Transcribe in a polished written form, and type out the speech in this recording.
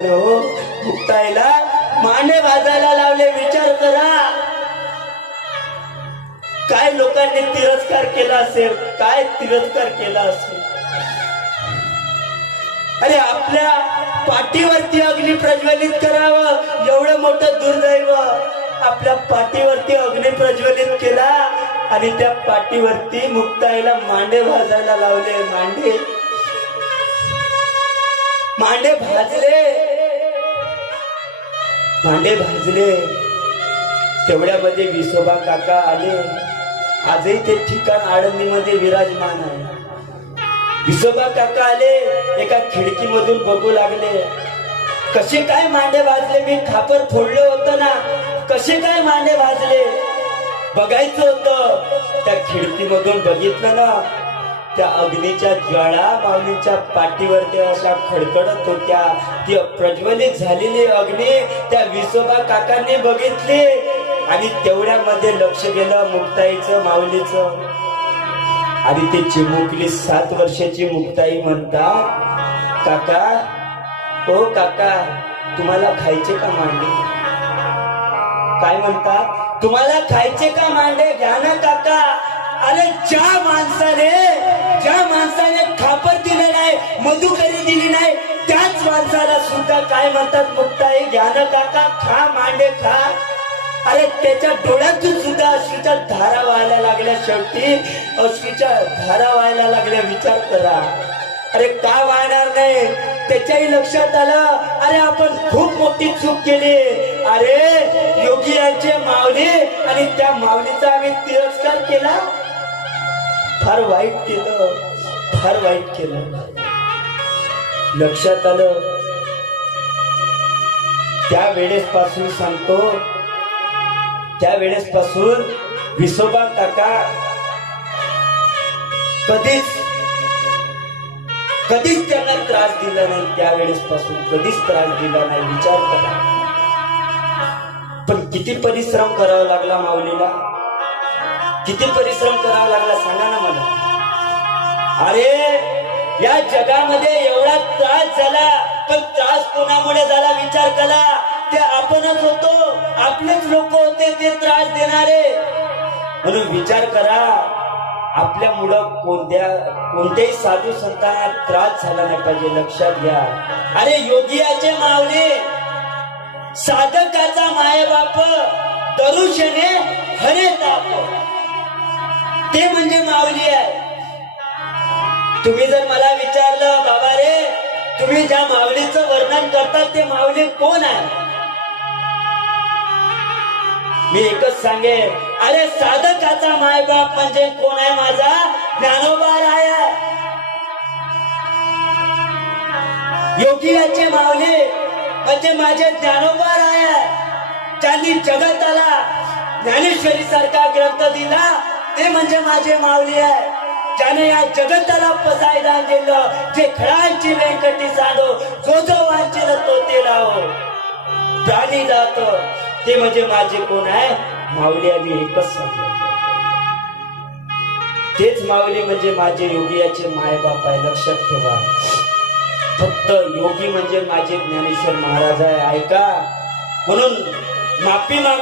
मुक्ताईला मांडे वाजायला लावले. विचार करा, काय लोकांनी तिरस्कार केला असेल, काय तिरस्कार केला असेल. अरे आपल्या पाठीवरती अग्नी प्रज्वलित करावं एवढं मोठं दुर्दैव. आपल्या पाठीवरती अग्नी प्रज्वलित केला आणि त्या पाठीवरती मुक्ताईला मांडे भाजायला लावले. मांडे भाजले. तेवढ्यामध्ये विसोबा काका आले. आजही ते ठिकाण आळंदीमध्ये विराजमान आहे. विसोबा काका आले, एका खिडकीमधून बघू लागले. कसे काय मांडे भाजले, मी खापर फोडलं होतं ना, कसे काय मांडे भाजले बघायचं होतं. त्या खिडकीमधून बघितलं ना, त्या अग्नीच्या ज्वाळा माऊलीच्या पाठीवरती अशा खडखडत होत्या. ती प्रज्वलित झालेली अग्नी त्या विसोबा काकांनी बघितली आणि तेवढ्यामध्ये लक्ष गेलं मुक्ताईचं, माऊलीचं. आणि ती चिमुकली 7 वर्षाची मुक्ताई म्हणतात, काका, ओ काका, तुम्हाला खायचे का मांडे? काय म्हणतात, तुम्हाला खायचे का मांडे? घ्या ना काका. अरे ज्या माणसाने खापर दिले नाही, मधुकरी दिली नाही, त्याच माणसाला सुद्धा काय म्हणतात, मुक्ताई घ्या ना काका, खा मांडे खा. अरे त्याच्या डोळ्यातून सुद्धा अश्रूच्या धारा व्हायला लागल्या. शेवटी अश्रूच्या धारा व्हायला लागल्या. विचार करा, अरे का वाहणार नाही? त्याच्याही लक्षात आलं, अरे आपण खूप मोठी चूक केली. अरे योगी यांचे माऊली आणि त्या माऊलीचा आम्ही तिरस्कार केला. फार वाईट केलं. लक्षात आलं. त्या वेळेस पासून सांगतो, त्या वेळेस पासून विसोबा काका कधीच त्यांना त्रास दिला नाही. त्यावेळेस पासून कधीच त्रास दिला नाही. विचार करा. पण किती परिश्रम करावा लागला माऊलीला, किती परिश्रम करावा लागला सांगा ना मला. अरे या जगामध्ये एवढा त्रास झाला, पण त्रास कोणामुळे झाला विचार करा. ते आपणच होतो, आपलेच लोक होते ते त्रास देणारे. म्हणून विचार करा, आपल्यामुळं कोणत्याही साधू संतांना त्रास झाला नाही पाहिजे. लक्षात घ्या. अरे योगियाचे माऊली, साधकाचा मायबाप, दरुशने हरे ताप, ते म्हणजे माऊली आहे. तुम्ही जर मला विचारलं, बाबा रे तुम्ही ज्या माऊलीचं वर्णन करतात ते माऊली कोण आहे? मी एकच सांगेन, अरे साधकाचा मायबाप म्हणजे कोण आहे? माझा ज्ञानोबा आहे. योगियाचे माऊली म्हणजे माझे ज्ञानोबा आहे. ज्यांनी जगताला ज्ञानेश्वरी सारखा ग्रंथ दिला ते म्हणजे माझे माऊली आहे. ज्याने या जगताला पसायदान दिलं, जे खळांची व्यंकटी सांडो, जो वांचेल तो ते लावो, प्राणी जातो, ते म्हणजे माझे कोण आहे? माऊली. आम्ही एकच सांगतो, तेच माऊली म्हणजे माझे योगियाचे मायबाप आहे. लक्षात ठेवा. फक्त योगी म्हणजे माझे ज्ञानेश्वर महाराज आहे. ऐका. म्हणून माफी मागू.